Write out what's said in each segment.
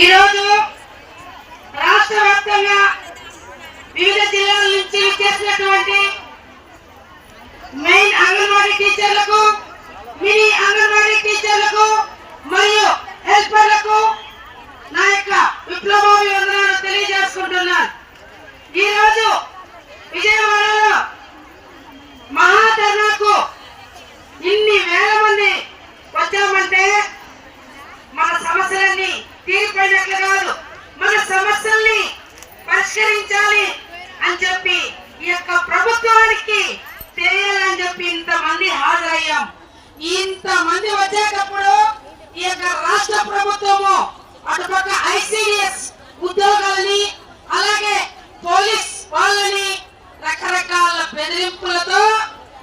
ఈరోజు రాష్ట్ర వ్యాప్తంగా వివిధ జిల్లాల నుంచి చేసినటువంటి మెయిన్ అంగన్వాడీ టీచర్లకు, మినీ అంగన్వాడీ టీచర్లకు మరియు హెల్పర్లకు నా యొక్క విప్లవాభివందనాలు తెలియజేసుకుంటున్నాను. ఈరోజు విజయవాడలో మహాధర్నాకు ఇన్ని వేల మంది వచ్చామంటే మన సమస్యలన్నీ తీరిపోయినట్లు కాదు, మన సమస్యల్ని పరిష్కరించాలి అని చెప్పి ఈ యొక్క ప్రభుత్వానికి తెలియాలని చెప్పి ఇంతమంది హాజరయ్యాం. ఇంతమంది వచ్చేటప్పుడు ఈ యొక్క రాష్ట్ర ప్రభుత్వము అటుపక్క ఐసిడిఎస్ ఉద్యోగాలని అలాగే పోలీస్ వాళ్ళని రకరకాల బెదిరింపులతో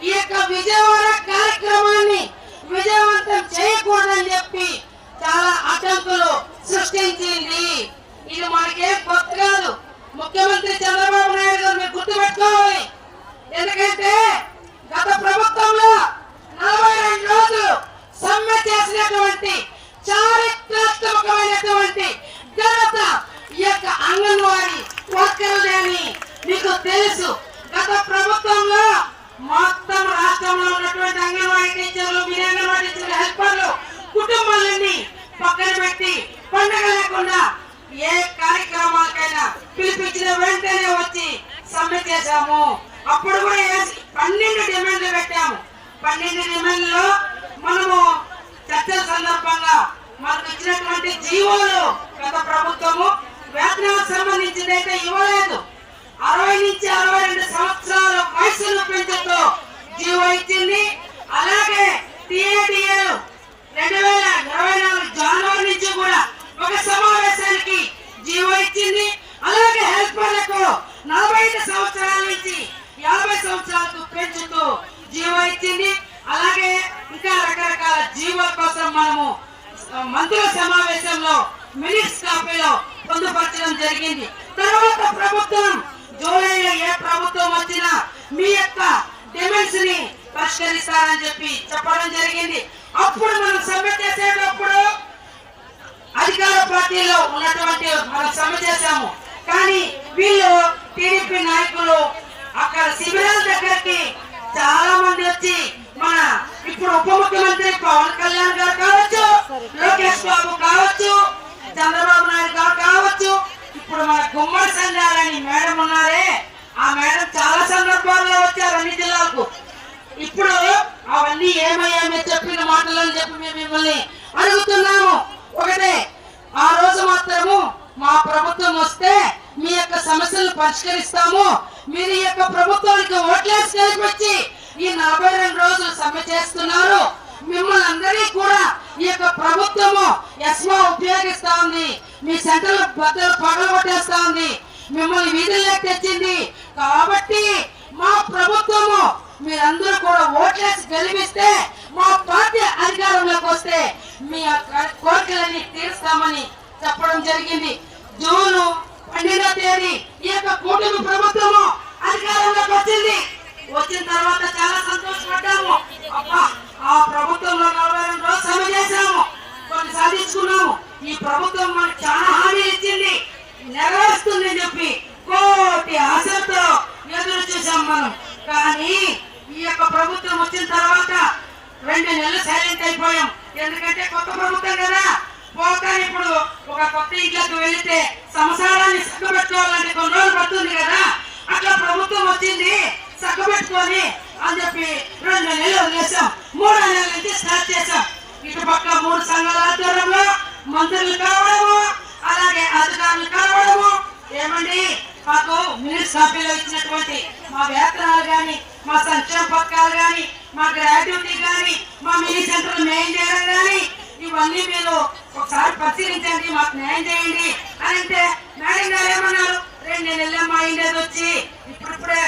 ఈ యొక్క విజయవాడ కార్యక్రమాన్ని విజయవంతం చేయకూడదని చెప్పి చాలా అడ్డంకులు సృష్టించింది. ఇది మనకేం కొత్త కాదు. ముఖ్యమంత్రి చంద్రబాబు నాయుడు గారు మీరు గుర్తుపెట్టుకోవాలి. ఎందుకంటే గత ప్రభుత్వంలో 42 రోజులు సమ్మె చేసినటువంటి చారిత్రాత్మకమైనటువంటి ఘనత ఈ యొక్క అంగన్వాడీ వర్కర్లే అని మీకు తెలుసు. గత ప్రభుత్వంలో మొత్తం రాష్ట్రంలో ఉన్నటువంటి అంగన్వాడీ టీచర్లు, మినీ అంగన్వాడీ టీచర్లు, హెల్పర్లు కుటుంబాలన్నీ పక్కన పెట్టి పండగ లేకుండా ఏ కార్యక్రమాలకైనా పిలిపించిన వెంటనే వచ్చి సమ్మె చేశాము. అప్పుడు కూడా 12 డిమాండ్లు పెట్టాము. 12 డిమాండ్లలో మనము చర్చల సందర్భంగా మనకు ఇచ్చినటువంటి జీవోలు గత ప్రభుత్వము వేతనాలకు సంబంధించింది అయితే ఇవ్వలేదు. 60 నుంచి 62 సంవత్సరాల వయసును పెంచుతూ జీవో ఇచ్చింది. అలాగే టీఏడీఏలు 2024 జనవరి నుంచి కూడా ఒక సమావేశానికి జీవో ఇచ్చింది. అలాగే హెల్పర్లకు 45 సంవత్సరాల నుంచి 50 సంవత్సరాలకు పెంచుతూ జీవో ఇచ్చింది. అలాగే ఇంకా రకరకాల జీవోల కోసం మనము మంత్రుల సమావేశంలో మినిట్స్ కాపీలో పొందుపరచడం జరిగింది. తర్వాత ప్రభుత్వం జూలైలో ఏ ప్రభుత్వం వచ్చినా మీ యొక్క డిమాండ్స్ ని పరిష్కరిస్తారని చెప్పి చెప్పడం జరిగింది. అప్పుడు మనం సమ్మె చేసేటప్పుడు అధికార పార్టీలో ఉన్నటువంటి మనం సమ్మె చేశాము. కానీ వీళ్ళు టీడీపీ నాయకులు అక్కడ శిబిరాల దగ్గరికి చాలా మంది వచ్చి మన ఇప్పుడు ఉప ముఖ్యమంత్రి పవన్ కళ్యాణ్ గారు కావచ్చు, లోకేష్ బాబు కావచ్చు, చంద్రబాబు నాయుడు గారు కావచ్చు, ఇప్పుడు మన గుమ్మడి సంఘాలని మేడం ఉన్నారే, ఆ మేడం చాలా సందర్భాల్లో వచ్చారు అన్ని జిల్లాలకు. ఇప్పుడు అవన్నీ ఏమయ్యామే చెప్పిన మాటలని చెప్పి మేము మిమ్మల్ని అడుగుతున్నాము. ఒకటే, ఆ రోజు మాత్రము మా ప్రభుత్వం వస్తే మీ యొక్క సమస్యలు పరిష్కరిస్తాము, మీరు ఈ యొక్క ప్రభుత్వానికి ఓట్లేసి కలిపి ఈ 42 రోజులు సమ్మె చేస్తున్నారు, మిమ్మల్ని అందరినీ కూడా ఈ యొక్క ప్రభుత్వము ఎస్మా ఉపయోగిస్తా ఉంది, మీ సెంట్రల్ బద్దలు పగలగొట్టేస్తా ఉంది, మిమ్మల్ని వీధుల్లోకి తెచ్చింది. కాబట్టి మా ప్రభుత్వము మీరందరూ కూడా ఓట్లేసి గెలిపిస్తే మా పార్టీ అధికారంలోకి వస్తే మీ కోరికలన్నీ తీరుస్తామని చెప్పడం జరిగింది. జూన్ 12వ తేదీ ఈ యొక్క కూటమి ప్రభుత్వము అధికారంలోకి వచ్చింది. వచ్చిన తర్వాత చాలా సంతోషపడ్డాము. అబ్బా, ఆ ప్రభుత్వంలో 42 రోజులు సమ్మె చేశాము, కొన్ని సాధించుకున్నాము. ఈ ప్రభుత్వం మనకు చాలా హామీ ఇచ్చింది, నెరవేరుస్తుందని చెప్పి కోటి ఆశలతో ఎదురు చూసాం మనం. కానీ ఈ యొక్క ప్రభుత్వం వచ్చిన తర్వాత 2 నెలలు సైలెంట్ అయిపోయాం. ఎందుకంటే కొత్త ప్రభుత్వం కదా, పోతాను ఇప్పుడు ఒక కొత్త ఇంట్లోకి వెళితే సంసారాన్ని చక్కబెట్టుకోవాలంటే కొన్ని రోజులు పడుతుంది కదా, అట్లా ప్రభుత్వం వచ్చింది చక్కబెట్టుకొని అని చెప్పి 2 నెలలు వదిలేసాం. 3వ నెల నుంచి స్టార్ట్ చేసాం. ఇటు పక్క 3 సంఘాల ఆధ్వర్యంలో మంత్రులు కావడము, అలాగే అధికారులు కావడము. ఏమండి, మాకు మినిట్స్ కాపీలో ఇచ్చినటువంటి మా వేతనాలు కానీ, మా సంక్షేమ పథకాలు కానీ, మా గ్రాడ్యుటీ కానీ, మా మినీ సెంటర్ మెయిన్ చేయడం కానీ, ఇవన్నీ మీరు ఒకసారి పరిశీలించండి, మాకు న్యాయం చేయండి అని అంటే మేడం గారు ఏమన్నారు, 2 నెలలు మా ఇండియా వచ్చి ఇప్పుడిప్పుడే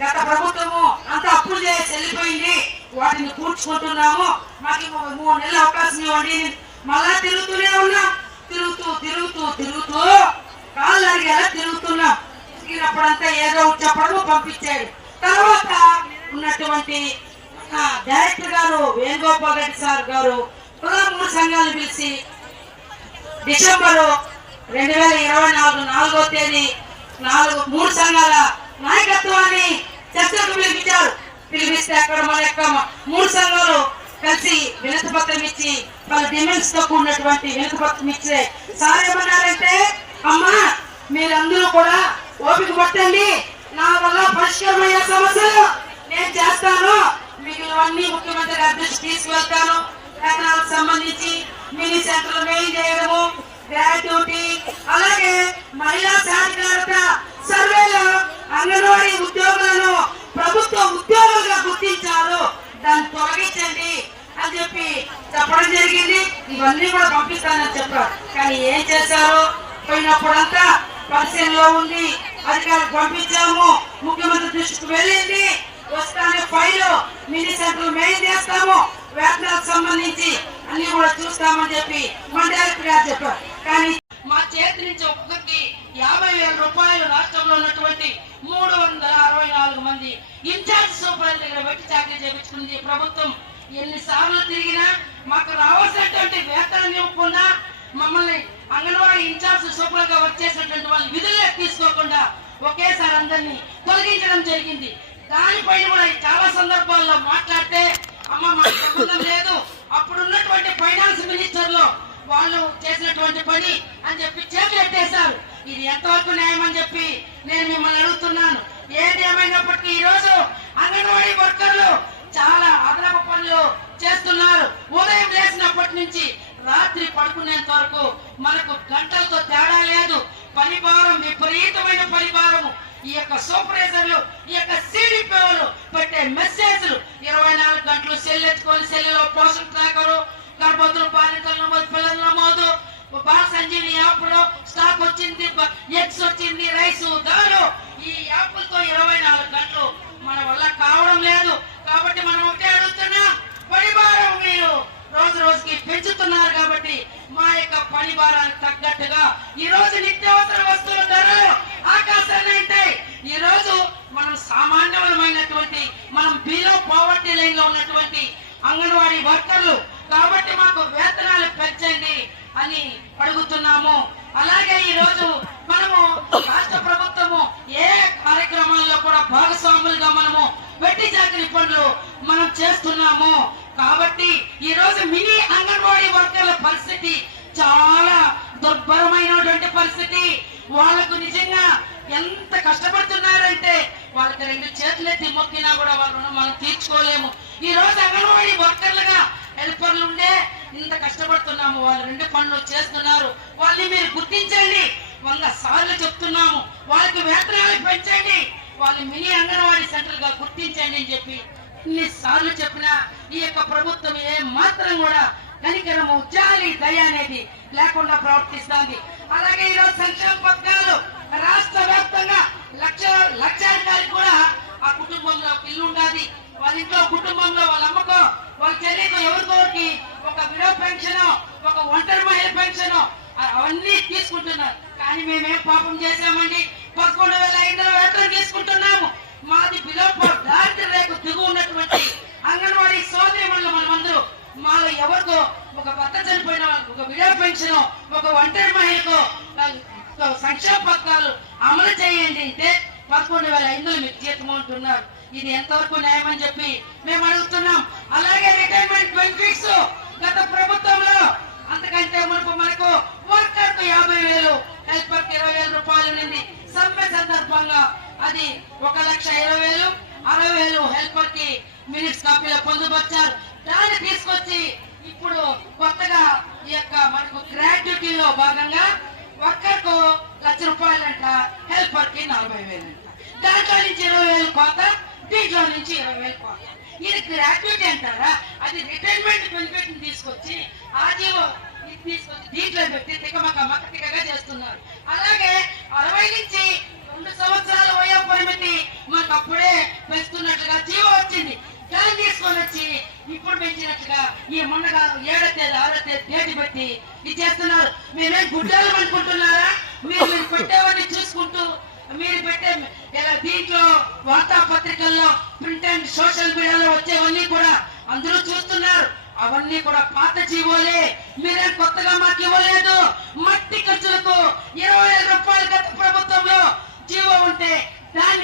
గత ప్రభుత్వము అంత అప్పులు చేసి వెళ్ళిపోయింది, వాటిని కూర్చుకుంటున్నాము, మాకు 3 నెలలు అవకాశం ఇవ్వండి. మళ్ళా తిరుగుతూనే ఉన్నాం. తిరుగుతూ కాళ్ళు అడిగేలా తిరుగుతున్నాం. తిరిగినప్పుడంతా ఏదో చెప్పడం పంపించాడు. తర్వాత ఉన్నటువంటి డైరెక్టర్ గారు వేణుగోపాల్ రెడ్డి సార్ గారు 3 సంఘాలు పిలిచి డిసెంబర్ 2024 4వ తేదీ 3 సంఘాల నాయకత్వాన్ని చర్చకు పిలిపిస్తే అక్కడ మన యొక్క 3 సంఘాలు కలిసి వినతి పత్రం ఇచ్చి వాళ్ళ డిమాండ్స్ తో కూడినటువంటి వినతి పత్రం ఇచ్చే సార్ ఏమన్నారంటే, అమ్మా మీరందరూ కూడా ఓపిక పట్టండి, నా వల్ల పరిష్కారమైన సమస్యలు నేను చేస్తాను, మిగిలినవన్నీ ముఖ్యమంత్రి గారి దృష్టికి తీసుకువెళ్తాను. వేతనాలకు సంబంధించి మినీ సెంటర్లు మెయిన్ చేయడము, గ్రాట్యుటీ, అలాగే మహిళా సాధికారత సర్వేలో అంగన్వాడీ ఉద్యోగులను ప్రభుత్వ ఉద్యోగులుగా గుర్తించారు, దాన్ని తొలగించండి అని చెప్పడం జరిగింది. ఇవన్నీ కూడా పంపిస్తానని చెప్పారు. కానీ ఏం చేశారు? పోయినప్పుడంతా పరిశీలనలో ఉంది, అధికారులకు పంపించాము, ముఖ్యమంత్రి దృష్టికి వెళ్ళింది, వస్తానే ఫైల్ మినీ సెంటర్ మెయిన్ చేస్తాము, వేతనాలకు సంబంధించి అన్ని కూడా చూస్తామని చెప్పి మన డైరెక్టర్ గారు చెప్పారు. కానీ మా చేతి నుంచి ఒక్కొక్కరికి 50,000 రూపాయలు రాష్ట్రంలో ఉన్నటువంటి 364 మంది ఇన్ఛార్జ్ సూపర్ దగ్గర పెట్టి చాకరీ చేయించుకుంది ప్రభుత్వం. ఎన్నిసార్లు తిరిగినా మాకు రావాల్సినటువంటి వేతనం ఇవ్వకుండా మమ్మల్ని అంగన్వాడీ ఇన్ఛార్జ్ సూపర్ గా వర్క్ చేసినటువంటి వాళ్ళు విధులు తీసుకోకుండా ఒకేసారి అందరినీ తొలగించడం జరిగింది. దానిపైన కూడా చాలా సందర్భాల్లో మాట్లాడితే అమ్మ మాకు సంబంధం లేదు, అప్పుడు ఉన్నటువంటి ఫైనాన్స్ మినిస్టర్ లో వాళ్ళు చేసినటువంటి పని అని చెప్పి చేతులు ఎత్తేశారు. ఇది ఎంతవరకు న్యాయం అని చెప్పి నేను మిమ్మల్ని అడుగుతున్నాను. ఏది ఏమైనప్పటికీ ఈ రోజు అంగన్వాడీ వర్కర్లు చాలా అదనపు పనులు చేస్తున్నారు. ఉదయం లేచినప్పటి నుంచి రాత్రి పడుకునేంత వరకు మనకు గంటలతో తేడా లేదు. పని భారం, విపరీతమైన పని భారము. ఈ యొక్క సూపర్వైజర్లు, ఈ యొక్క సిడిపిఓలు పెట్టే మెసేజ్లు 24 గంటలు సెల్ ఎత్తుకొని సెల్లో పోషణ ట్రాకరు, గర్భవతులు, బాలికల నమోదు, పిల్లల నమోదు, బాగా సంజీవి యాప్లో స్టాక్ వచ్చింది, ఎగ్స్ వచ్చింది, రైస్, దాలు, ఈ యాప్లతో 24 గంటలు మన వల్ల కావడం లేదు. కాబట్టి మనం ఒకటే అడుగుతున్నాం, పని భారం మీరు రోజు రోజుకి పెంచుతున్నారు కాబట్టి మా యొక్క పని భారానికి తగ్గట్టుగా ఈ రోజు నిత్యావసర వస్తువుల ధరలు ఆకాశాన్ని ఉంటాయి. ఈ రోజు మనం సామాన్యమైనటువంటి మనం బిలో పావర్టీ లైన్ లో ఉన్నటువంటి అంగన్వాడీ వర్కర్లు కాబట్టి మాకు వేతనాలు పెంచండి అని అడుగుతున్నాము. అలాగే ఈ రోజు మనము రాష్ట్ర ప్రభుత్వము ఏ కార్యక్రమాల్లో కూడా భాగస్వాములుగా మనము వెట్టి చాకరీ పనులు మనం చేస్తున్నాము. కాబట్టి ఈ రోజు మినీ అంగన్వాడీ వర్కర్ల పరిస్థితి చాలా దుర్భరమైనటువంటి పరిస్థితి. వాళ్ళకు నిజంగా ఎంత కష్టపడుతున్నారంటే వాళ్ళకి 2 చేతులెత్తి మొక్కినా కూడా వాళ్ళను మనం తీర్చుకోలేము. ఈ రోజు అంగన్వాడీ వర్కర్లుగా హెల్పర్లు ఉండే ఇంత కష్టపడుతున్నాము, వాళ్ళు 2 పనులు చేస్తున్నారు. వాళ్ళని మీరు గుర్తించండి, 100 సార్లు చెప్తున్నాము, వాళ్ళకి వేతనాలు పెంచండి, వాళ్ళని మినీ అంగన్వాడీ సెంటర్ గా గుర్తించండి అని చెప్పి ఇన్నిసార్లు చెప్పినా ఈ యొక్క ప్రభుత్వం ఏ మాత్రం కూడా కనికరము, జాలి, దయ అనేది లేకుండా ప్రవర్తిస్తుంది. అలాగే ఈరోజు సంక్షేమ పథకాలు రాష్ట్ర వ్యాప్తంగా లక్షాధికారికి కూడా ఆ కుటుంబంలో ఇల్లు ఉండాలి, వాళ్ళ ఇంట్లో కుటుంబంలో వాళ్ళ అమ్మకో వాళ్ళ చెల్లికో ఎవరికోరికి ఒక విడో పెన్షన్, ఒక ఒంటరి మహిళ పెన్షన్ అవన్నీ తీసుకుంటున్నారు. కానీ మేమేం పాపం చేశామండి? 11,500 వేతనం తీసుకుంటున్నాము. మాది బిలో దారిద్ర్య రేఖ దిగు ఉన్నటువంటి అంగన్వాడీ సోదరి మనమందరూ మాలో ఎవరికో ఒక భర్త చనిపోయిన ఒక విడో పెన్షన్, ఒక ఒంటరి మహిళకు సంక్షేమ పథకాలు అమలు చేయండి అంటే 11,500 మీకు జీతం అంటున్నారు. ఇది ఎంతవరకు న్యాయం అని చెప్పి మేము అడుగుతున్నాం. అలాగే రిటైర్మెంట్ బెనిఫిట్స్ గత ప్రభుత్వంలో అంతకంటే మనకు వర్కర్ కు 50,000, హెల్పర్ కి 20,000 రూపాయలు ఉంది. సమ్మె సందర్భంగా అది 1,20,000, 60,000 హెల్పర్ కి మినిట్స్ కాపీలో పొందుపరిచారు. దాన్ని తీసుకొచ్చి ఇప్పుడు కొత్తగా ఈ యొక్క మనకు గ్రాట్యుటీలో భాగంగా వర్కర్ కు 1,00,000 రూపాయలంట, హెల్పర్ కి 40,000 అంట. దాంట్లో నుంచి 20,000 కోత, దీంట్లో నుంచి 20,000 కోత. ఇది గ్రాట్యుటీ అంటారా? అది రిటైర్మెంట్ బెనిఫిట్ తీసుకొచ్చి ఆజీవో తీసుకొచ్చి దీంట్లో పెట్టి తికగా చేస్తున్నారు. అలాగే 60 నుంచి 2 సంవత్సరాల వయో పరిమితి మాకు అప్పుడే పెంచుతున్నట్లుగా జీవో వచ్చింది. దాన్ని తీసుకొని వచ్చి ఇప్పుడు పెంచినట్లుగా ఈ మొన్నగా 7వ తేదీ 6వ తేదీ డేట్ పెట్టి ఇది చేస్తున్నారు. మేమేం గుడ్డలు అనుకుంటున్నారా? మీరు పెట్టేవన్నీ చూసుకుంటూ మీరు పెట్టే దీంట్లో వార్తాపత్రికల్లో, ప్రింట్ అండ్ సోషల్ మీడియాలో వచ్చేవన్నీ కూడా అందరూ చూస్తున్నారు. అవన్నీ కూడా పాత జీవోలే, మీరేం కొత్తగా మాకు ఇవ్వలేదు. మట్టి ఖర్చులకు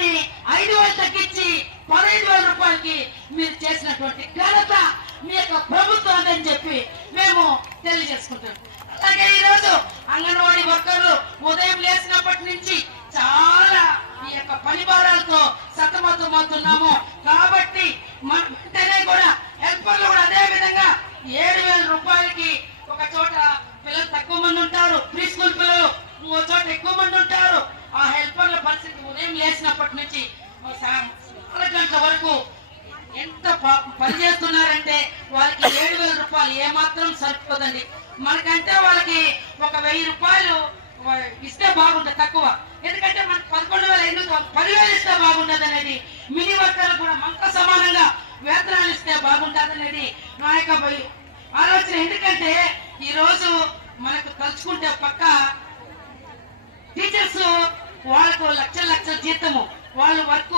దాన్ని 5,000 తగ్గించి 15,000 రూపాయలకి మీరు చేసినటువంటి ఘనత మీ యొక్క ప్రభుత్వం అని చెప్పి మేము తెలియజేసుకుంటాం. అలాగే ఈరోజు అంగన్వాడీ వర్కర్లు ఉదయం లేచినప్పటి నుంచి చాలా ఈ యొక్క పని భారాలతో సతమతమవుతున్నాము. కాబట్టి వెంటనే కూడా హెల్పర్లు కూడా అదే విధంగా 7,000 రూపాయలకి ఒక చోట పిల్లలు తక్కువ మంది ఉంటారు, ప్రీ స్కూల్ పిల్లలు ఇంకో చోట ఎక్కువ మంది ఉంటారు. ఆ హెల్పర్ల పరిస్థితి ఉదయం లేచినప్పటి నుంచి 4 గంటల వరకు ఎంత పని చేస్తున్నారంటే వాళ్ళకి 7,000 రూపాయలు ఏమాత్రం సరిపోదండి. మనకంటే వాళ్ళకి ఒక 1,000 రూపాయలు ఇస్తే బాగుంటుంది తక్కువ. ఎందుకంటే మనకు 11,000 10,000 ఇస్తే బాగుంటుంది అనేది, మినీ వర్కర్లు కూడా మనతో సమానంగా వేతనాలు ఇస్తే బాగుంటుంది అనేది నా యొక్క ఆలోచన. ఎందుకంటే ఈ రోజు మనకు తలుచుకుంటే పక్క టీచర్స్ వాళ్ళకు లక్షల జీతము వాళ్ళు వర్క్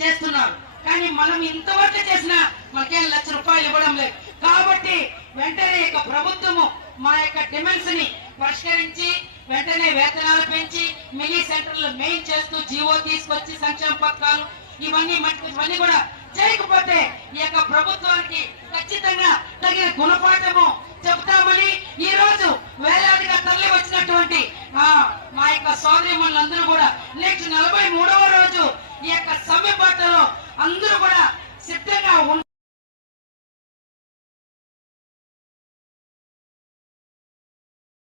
చేస్తున్నారు. కానీ మనం ఇంతవరకు చేసినా మనకేం ₹1,00,000 ఇవ్వడం లేదు. కాబట్టి వెంటనే యొక్క ప్రభుత్వము మా యొక్క డిమాండ్స్ ని పరిష్కరించి వెంటనే వేతనాలు పెంచి మినీ సెంటర్లు మెయిన్ చేస్తూ జీవో తీసుకొచ్చి సంక్షేమ పథకాలు ఇవన్నీ కూడా చేయకపోతే ఈ యొక్క ప్రభుత్వానికి ఖచ్చితంగా తగిన గుణపాఠము చెప్తామని ఈ రోజు వేలాదిగా తరలి వచ్చినటువంటి మా యొక్క సోదరిమణులందరూ కూడా నెక్స్ట్ 43వ రోజు ఈ యొక్క సమ్మె బాటలో అందరూ కూడా సిద్ధంగా